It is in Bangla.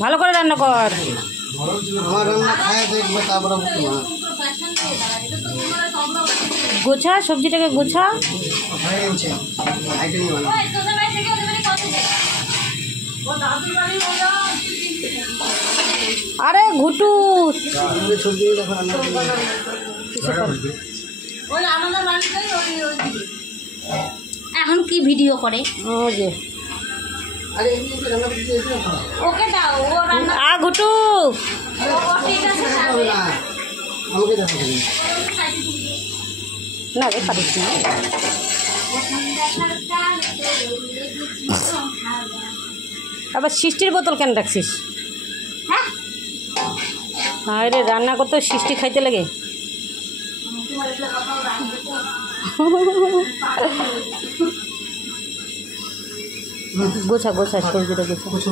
ভালো করে রান্না কর। গোছা সবজিটাকে গোছা। আরে ঘুটু এখন কি ভিডিও করে ওই যে ওকে দাও ও রান্না ঘুটু ঠিক আছে না রে পারিস না। আবার সৃষ্টির বোতল কেন রাখছিস? হ্যাঁ রে রান্না করতে সৃষ্টি খাইতে লাগে। গোছা গোছা সবজিটা গোছা।